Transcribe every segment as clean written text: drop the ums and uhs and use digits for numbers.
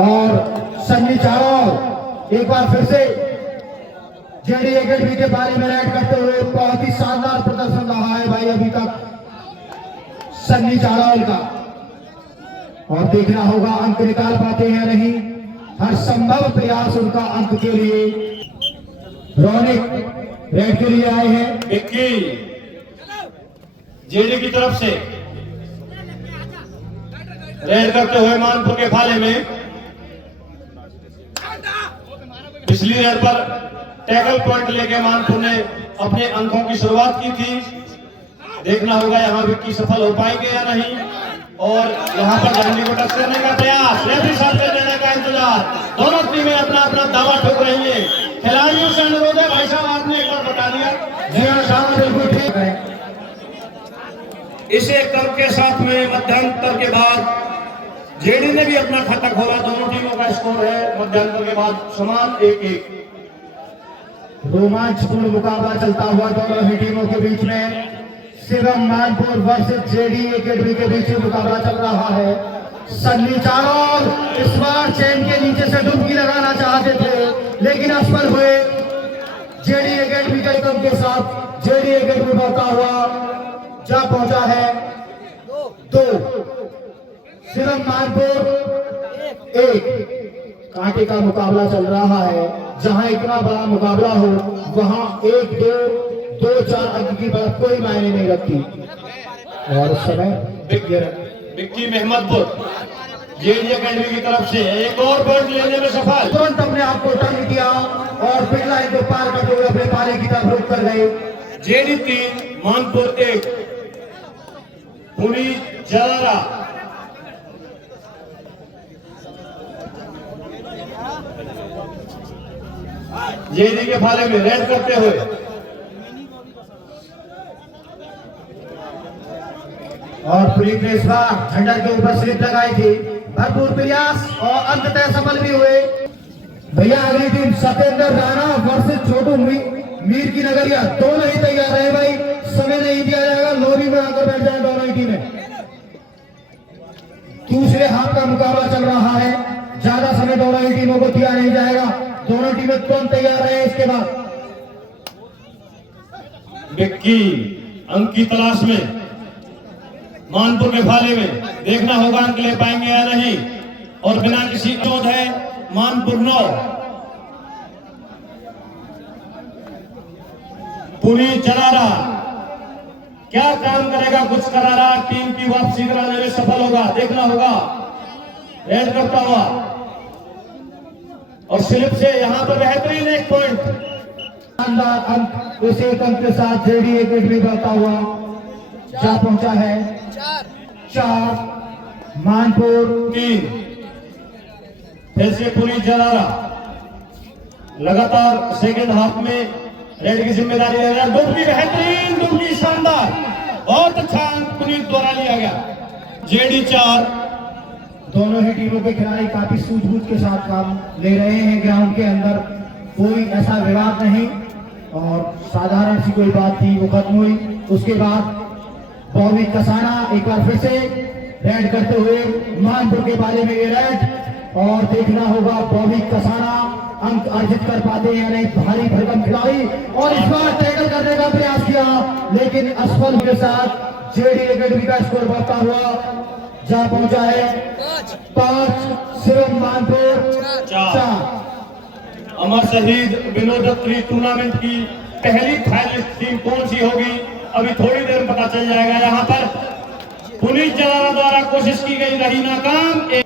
और सन्नी चारों एक बार फिर से जेडी एकेडमी के बारे में राइड करते हुए बहुत ही शानदार प्रदर्शन रहा है भाई अभी तक सन्नी चारोल का। और देखना होगा अंक निकाल पाते हैं नहीं, हर संभव प्रयास उनका अंक के लिए। रौनिक रेड के लिए आए हैं। विक्की जेडी की तरफ से रेड करते हुए मानपुर के फाले में पिछली रेड पर टैकल पॉइंट लेके मानपुर ने अपने अंकों की शुरुआत की थी। देखना होगा यहाँ विक्की सफल हो पाएंगे या नहीं। और यहाँ पर डंडी को टच करने का प्रयास, रेफरी साथ में देने का इंतजार। दोनों टीमें अपना अपना दावा ठोक रही है। खिलाड़ियों से अनुरोध है, भाई साहब आपने एक बार बता दिया। जी हाँ साहब बिल्कुल ठीक है। इस एक तर्क के साथ में मध्यांतर के बाद जेडी ने भी अपना खाता खोला। दोनों टीमों का स्कोर है मध्यांतर के बाद समान 1-1। रोमांचपूर्ण मुकाबला चलता हुआ दोनों ही टीमों के बीच में। Shivam Manpur versus JD academy के बीच में मुकाबला चल रहा है। सन्नी चारोल इस बार चैन के नीचे से डुबकी लगाना चाहते थे लेकिन असफल हुए। जेडी एकेडमी के कम के साथ जेडी एकेडमी बढ़ता हुआ जा पहुंचा है 2, शिवम मानपुर 1। कांटे का मुकाबला चल रहा है। जहां इतना बड़ा मुकाबला हो वहां 1, 2, 4 अंक की बात कोई मायने नहीं रखती। और उस समय विक्की मेहमदपुर जेडी एकेडमी की तरफ से एक और पॉइंट लेने में सफल। तुरंत अपने आप को टर्न किया और पिट लाइन को पार करते हुए अपने पाले की तरफ रुक कर गए। जेडी 3 मानपुर 1। पुनी जलारा जेडी के फाले में रेड करते हुए और पुलिस ने इस बार झंडा के ऊपर स्लिप लगाई थी। भरपूर प्रयास और अंततः सफल भी हुए। भैया अगली टीम सत्येंद्र राणा वर्सेस छोटू मीर की नगरिया दोनों ही तैयार रहे भाई। समय नहीं दिया जाएगा, लोरी में आकर बैठ जाए दोनों ही टीमें। दूसरे हाथ का मुकाबला चल रहा है। ज्यादा समय दोनों ही टीमों को दिया नहीं जाएगा। दोनों टीमें तुरंत तैयार रहे। इसके बाद विक्की अंक की तलाश में मानपुर के फाले में। देखना होगा अंक ले पाएंगे या नहीं। और बिना किसी क्रोध है मानपुर 9, पुनी जलारा क्या काम करेगा। कुछ करारा टीम की वापसी कराने में सफल होगा। देखना होगा रेड करता हुआ और स्लिप से यहाँ पर बेहतरीन एक पॉइंट। शानदार अंक इस एक अंक के साथ जेडी एकेडमी बढ़ता हुआ जा पहुंचा है 4, मानपुर 3। फिर से पुनी जलारा लगातार सेकंड हाफ में रेड की जिम्मेदारी ले रहा है। डुबकी बेहतरीन, डुबकी शानदार, बहुत अच्छा अंक पुनीत द्वारा लिया गया। जेडी 4। दोनों ही टीमों के खिलाड़ी काफी सूझबूझ के साथ काम ले रहे हैं। ग्राउंड के अंदर कोई ऐसा विवाद नहीं और साधारण सी कोई बात थी वो खत्म हुई। उसके बाद बॉबी कसाना एक बार फिर से रेड करते हुए मानपुर के बारे में ये रेड। और देखना होगा बॉबी कसाना अंक अर्जित कर पाते हैं या नहीं। भारी भरकम खिलाड़ी और इस बार टैकल करने का प्रयास किया लेकिन असफल के साथ जेडी एकेडमी का स्कोर बढ़ता हुआ जा पहुंचा है 5, शिवम मानपुर 4। अमर शहीद विनोदत्री टूर्नामेंट की पहली फाइनलिस्ट टीम कौन सी होगी अभी थोड़ी देर में पता चल जाएगा। यहाँ पर पुनीत जलारा द्वारा कोशिश की गई रही नाकाम।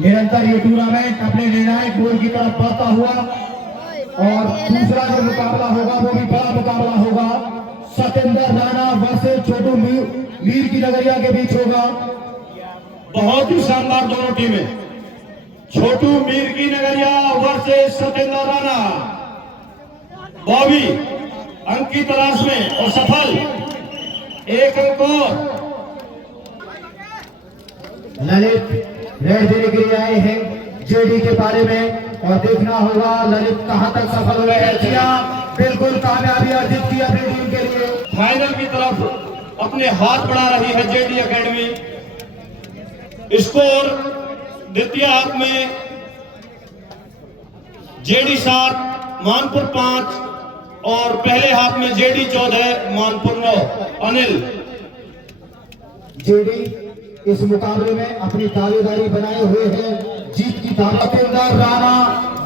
निरंतर ये टूर्नामेंट अपने निर्णायक गोल की तरफ बढ़ता हुआ और दूसरा जो मुकाबला होगा वो भी बड़ा मुकाबला होगा। सत्येंद्र राणा वर्सेस छोटू मीर की नगरिया के बीच होगा। बहुत ही शानदार दोनों टीमें। छोटू मीर की नगरिया वर्सेस सत्येंद्र राणा। बॉबी अंक की तलाश में और सफल। एक अंक और। ललित रेड देने के लिए आए हैं जेडी के बारे में और देखना होगा ललित कहां तक सफल हुए हैं। बिल्कुल कामयाबी अर्जित की अपनी टीम के लिए। फाइनल की तरफ अपने हाथ बढ़ा रही है जेडी एकेडमी। स्कोर द्वितीय हाफ में जेडी 7 मानपुर 5 और पहले हाफ में जेडी 14 मानपुर 9। अनिल जेडी इस मुकाबले में अपनी दावेदारी बनाए हुए है, जीत की दावत। राणा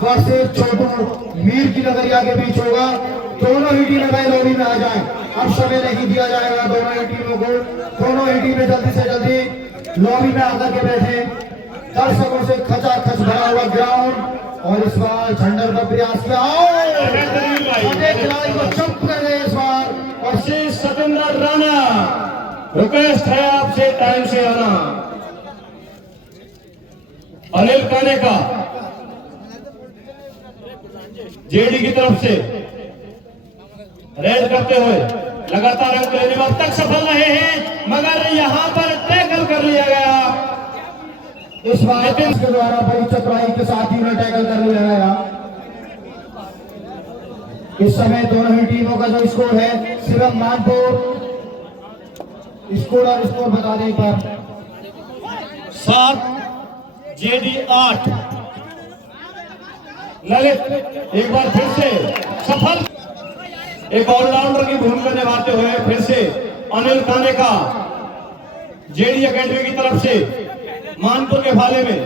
वर्सेस छोटू मीर की नगरिया के बीच होगा। दोनों ही टीमें भाई लॉबी में आ जाएं, अब समय नहीं दिया जाएगा दोनों ही टीमों को। दोनों ही टीमें जल्दी से जल्दी लॉबी में आकर के बैठे। दर्शकों से खचाखच भरा हुआ ग्राउंड और इस बार झंडर का प्रयास किया, खिलाड़ी को चंप कर गए इस बार। और श्री सतेंद्र राणा, रिक्वेस्ट है आपसे टाइम से आना। अनिल काने का जेडी की तरफ से रेड करते हुए लगातार अंक लेने में अब तक सफल रहे हैं, मगर यहां पर टैकल कर लिया गया। इस बार के द्वारा बड़ी चतुराई के साथ ही उन्हें टैकल कर लिया गया। इस समय दोनों ही टीमों का जो स्कोर है, शिवम मानपुर स्कोर और स्कोर बता दें पर 7 जेडी 8। ललित एक बार फिर से सफल, एक ऑलराउंडर की भूमिका निभाते हुए फिर से अनिल काने का जेडी एकेडमी की तरफ से मानपुर के भाले में।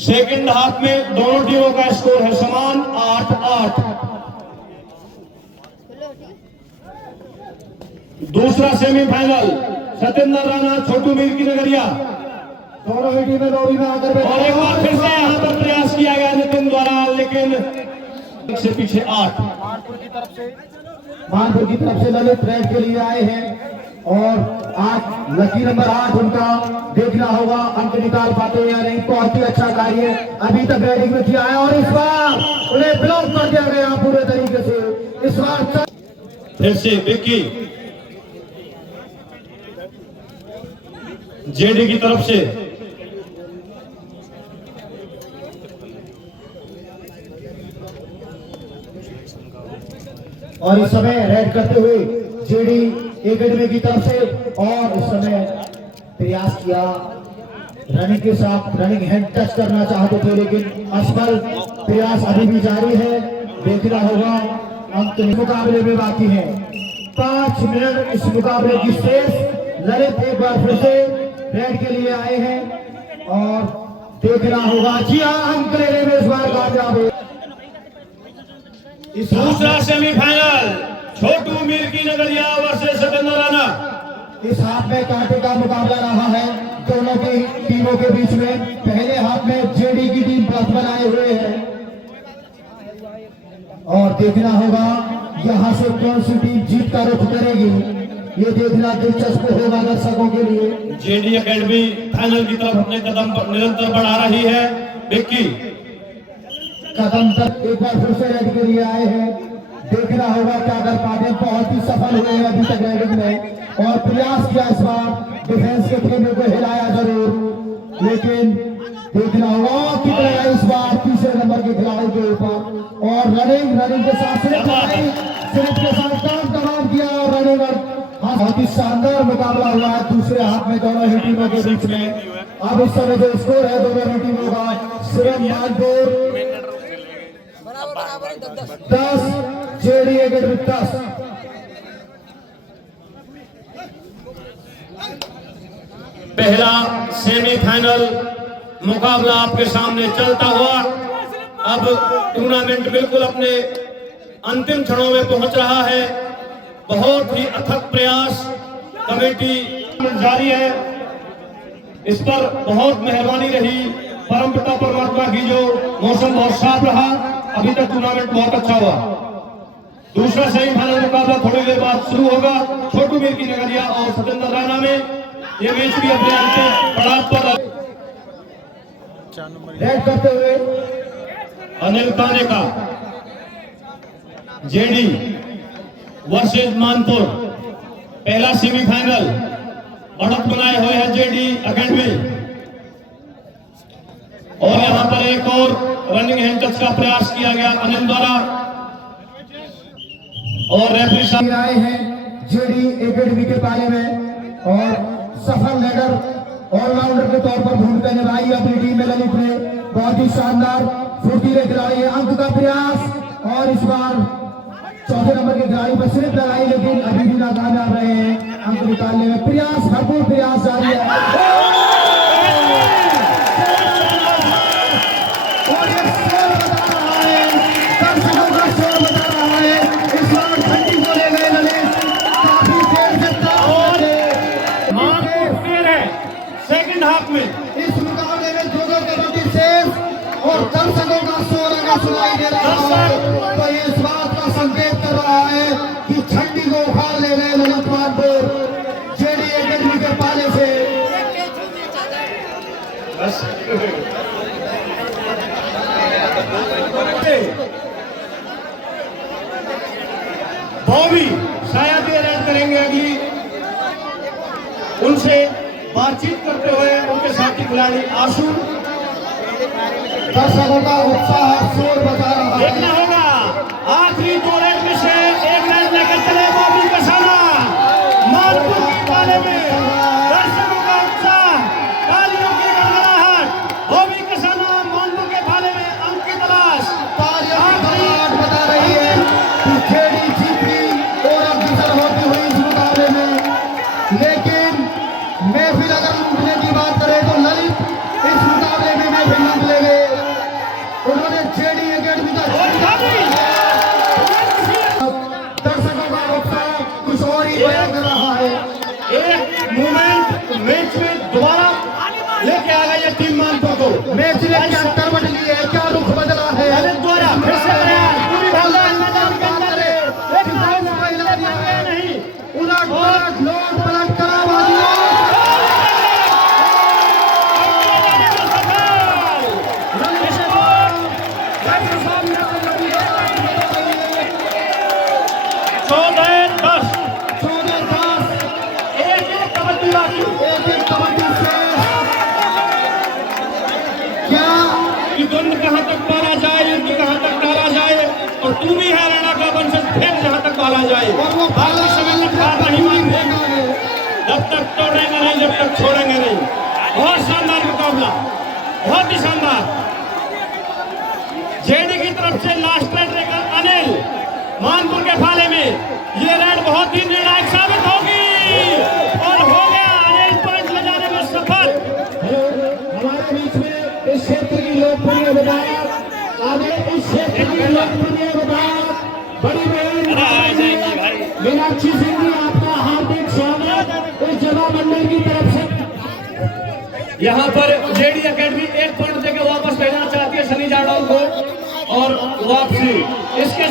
सेकंड हाफ में दोनों टीमों का स्कोर है समान 8-8। दूसरा सेमीफाइनल सतेंद्र राणा छोटू मीर की नगरिया। दोनों ही टीमें लॉबी में आकर बैठे। और एक बार फिर से यहां पर प्रयास किया गया नितिन द्वारा, लेकिन से पीछे 8। मानपुर की तरफ से ललित रेड के लिए आए हैं और आज लकी नंबर 8 उनका देखना होगा अंक निकाल पाते या नहीं। बहुत ही अच्छा कार्य अभी तक रेडिंग में किया है और इस बार उन्हें ब्लॉक कर दिया गया पूरे तरीके से। इस बार फिर से विक्की जेडी की तरफ से और इस समय रेड करते हुए जेडी एकेडमी की तरफ से। और इस समय प्रयास किया रनिंग के साथ, रनिंग हैंड टच करना चाहते थे लेकिन असफल। प्रयास अभी भी जारी है, देखना होगा अंत मुकाबले में बाकी है 5 मिनट इस मुकाबले की शेष। ललित एक बार फिर से रेड के लिए आए हैं और देखना होगा। जी हाँ, अंक लेने में इस बार कामयाब है। दूसरा सेमीफाइनल छोटू मीर की नगरिया वर्सेस सतेंद्र राणा। इस हाथ में कांटे का मुकाबला रहा है दोनों की टीमों के बीच में। पहले हाथ में जेडी की टीम प्लस बनाए हुए है और देखना होगा यहां से कौन सी टीम जीत का रुख करेगी। ये देखना दिलचस्प होगा दर्शकों के लिए। जेडी एकेडमी फाइनल की तरफ अपने कदम निरंतर बढ़ा रही है। विक्की कदम तक एक बार फिर से रेड के लिए आए हैं, देखना होगा क्या कर पाते। बहुत ही सफल हुए हैं अभी तक रेडिंग में और प्रयास किया इस बार डिफेंस के खेमे को हिलाया जरूर, लेकिन देखना होगा कितना इस बार तीसरे नंबर के खिलाड़ी के ऊपर। और रनिंग के साथ सिर्फ के साथ काम तमाम किया और रनिंग और बहुत ही शानदार मुकाबला हुआ है दूसरे हाथ में दोनों ही टीमों के बीच में। अब इस समय जो स्कोर है दोनों ही टीमों का, शिवम मानपुर 10 जेडी एकेडमी 10। पहला सेमीफाइनल मुकाबला आपके सामने चलता हुआ अब टूर्नामेंट बिल्कुल अपने अंतिम क्षणों में पहुंच रहा है। बहुत ही अथक प्रयास कमेटी जारी है, इस पर बहुत मेहरबानी रही परमपिता परमात्मा की जो मौसम बहुत साफ रहा। अभी तक टूर्नामेंट बहुत अच्छा हुआ। दूसरा सेमीफाइनल मुकाबला थोड़ी देर बाद शुरू होगा छोटू मीर की नगरिया और सतेंद्र राणा में। ये मैच भी अपने अंतिम पड़ाव पर रेड करते हुए अनिल काने का जेडी वर्सेस मानपुर पहला सेमीफाइनल बढ़त बनाए हुए हैं जेडी एकेडमी। और यहां पर एक और रनिंग हैंड टच का प्रयास किया गया अनिल द्वारा और रेफरी साहब आए हैं जेडी एकेडमी के बारे में और सफल लेगर ऑलराउंडर के तौर पर भूमिका निभाई अपनी टीम में ललित ने। बहुत ही शानदार फुर्तीले खिलाड़ी है। अंक का प्रयास और इस बार चौथे नंबर के खिलाड़ी पर सिर्फ लगाई, लेकिन अभी भी नाकामयाब रहे हैं अंक निकालने में। प्रयास, भरपूर प्रयास जारी है और ये शोर बता रहा है, दर्शकों का शोर बता रहा है। इस बार ठंडी को ले गए ललित, काफी देर से सेकंड हाफ में इस मुकाबले में दो कबड्डी शेष और दर्शकों का शोर अगर सुनाई दे रहा है तो ये इस बात का संकेत कर रहा है कि ठंडी को उखाड़ ले गए ललित मानपुर जेडी एकेडमी के पाले से। बस बॉबी शायद ये रेड करेंगे अगली, उनसे बातचीत करते हुए उनके साथी खिलाड़ी आशु। दर्शकों का उत्साह शोर बता रहा है। देखना होगा आखिरी दो रेड में से एक रेड लेकर चले बॉबी कसाना मानपुर के पाले में। दर्शकों का उत्साह, तालियों की गड़गड़ाहट। बॉबी कसाना मानपुर के पाले में अंक की तलाश। तालियां बता रही है कि जेडी जीती और अग्रसर होती हुई इस मुकाबले में। लेकिन महफिल अगर लूटने की बात करें तो ललित इस मुकाबले में महफिल लूट ले गए। उन्होंने जेडी एकेडमी का दर्शकों का उत्साह कुछ और ही बयां कर रहा है। एक मूवमेंट मैच में दोबारा लेके आ गई है टीम मानपुर को। मैच ने क्या करवट ली है, क्या रुख बदला है। द्वारा फिर से पूरी भावना नहीं उलट पलट लोट पलट करावा दिया। 14-10 एक कबड्डी बाकी, एक कबड्डी से क्या कि द्वंद कहां तक पाला जाए, युद्ध कहां तक डाला जाए और तू भी है राणा का वंशज फिर जहां तक पाला जाए। और वो बाकी समय में हार नहीं मानेंगे, जब तक तोड़ेंगे नहीं, जब तक छोड़ेंगे नहीं। बहुत शानदार मुकाबला, बहुत ही शानदार। जेडी की तरफ से लास्ट रेड लेकर अनिल मानपुर के फाले में। ये रेड बहुत ही निर्णायक साबित होगी और हो गया अनिल पॉइंट ले जाने में सफल। हमारे बीच में इस क्षेत्र की लोकप्रिय विधायक आगे इस क्षेत्र की लोकप्रिय विधायक बड़ी बहन मीनाक्षी सिंह जी, आपका हार्दिक स्वागत इस जगह मंडल की तरफ से। यहाँ पर जेडी एकेडमी एक पॉइंट देकर वापस भेजना चाहती है सनी जाडौल को और वापसी इसके